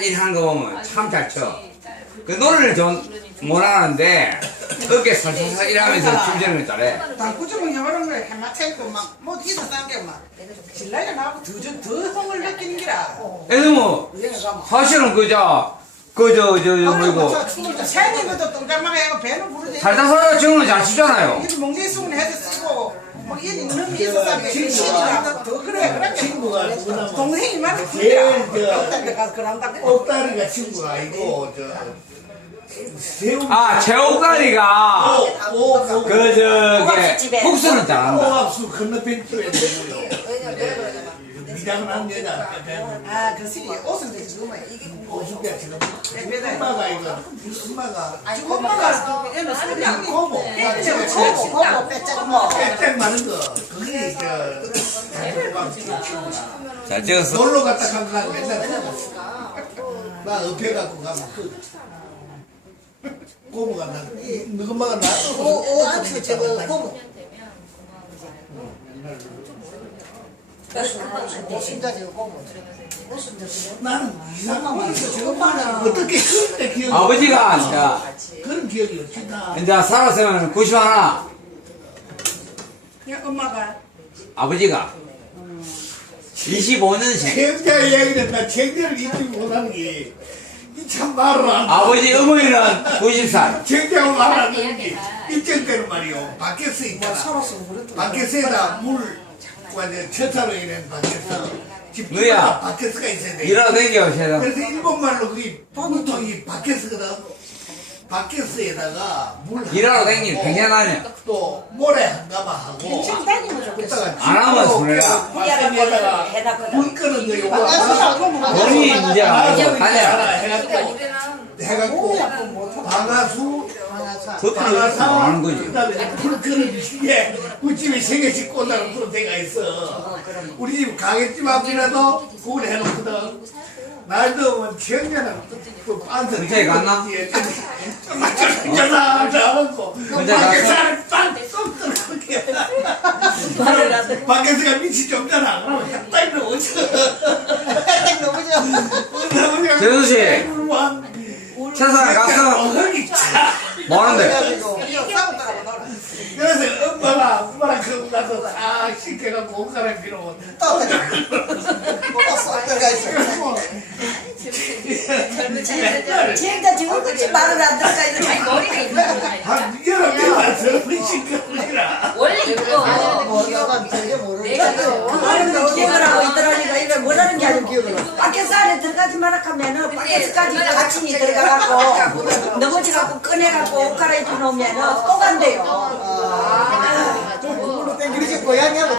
일하는 거 보면 참 잘 쳐. 그 노래를 좀 못하는데 어깨 살살살 일하면서 춤추는 거 잘해. 당구주먹 여러 걸 해마채고 막 뭐 기사 딴게 막 질라야 나하고 더더 흥을 느끼는 기라. 그래서 뭐 사실은 그저 그저 저 저 뭐이고 춤을 새내부터 똥장마가 해고 배는 부르지. 살다 살다 주는 잘 치잖아요. 이거 멍게 수은 해도 쓰고 막 이리 너무 있었다니까 신이라 더 그래 그래 친구가 누구나 뭐 동생이 많아 제일 저 꼭다리가 친구가 아니고 저 새우 아 제옥다리가. 오오 그 저기 국수는 잘한다. 오합수 건너편 쪽에 되고요. 미장은 한 여자 아그 시리 옷은 되지 누구야. 이게 오순대 지금 엄마가 이거 엄마가 엄마가 얘는 소리 안 고모. 빼고 고고 고고 빼짜고 땡 많은 거. 그게 저잘 찍었어. 놀러 갔다 간거 맨날 나 엎여 갖고 가면 그 고모가 나 누구 엄마가 나도 오오 안수 저거 고모 나는 이상한 말 저거 봐라 어떻게 그런 데 기억이 아버지가 그런 기억이 없다. 이제 살았으면 90 하나. 야 엄마가. 아버지가. 25년생. 책자 이야기는 나 책자를 잊지 못하는 게이참 말을 안 아버지 어머니는 90살. 책자고 말을 안 하는 게 입장대로 말이요. 밖에서 있잖아. 그랬다 밖에서다 물 완전 이런 밖에서 집 누야. 밖에서가 있어야 돼 일어 댕겨 세상. 그래서 일본말로 그게 물통이 밖에서거든 밖에서에다가 물 일하러 댕기면 팽팽하냐. 또 모래 한 가마 하고 지금 다니면 좋겠어 안 하면 손해야. 밖에다가 물 끄는 거 요거 돈이 이제 다녀. 해갖고 해갖고 방아수 그것도 뭐 하는 거지. 그다음에 불 끄는 시기에 우리 집에 세 개씩 꽂아놓은 그런 데가 있어 우리 집 가게집 앞이라도 그걸 해놓거든 날도 오면 청년은 그 빤스 근처에 갔나? 잘하고 근처에 밖에? 사람 빤쏙 들어오게 밖에서가 밑이 좁잖아 그러면 햇살이 오죠 재수 씨, 최선을 갔어. 뭐 하는데? 그래서 엄마가 엄마랑 그 가서 다 시켜갖고. 옷 갈아입히러 진짜 지금 끝이 말을 안 들어가 이거 자기 머리가 있는 한 여러 개 와서 시켜보시라 원래 이거. 그거는 기억을 하고 있더라니까. 이걸 뭐라는 게 아니고. 밖에서 안에 들어가지 마라 하면은 밖에서까지 같이 들어가갖고 넘어져갖고 꺼내갖고 옷 갈아입혀 놓으면은 또 간대요 그러지 고양이하고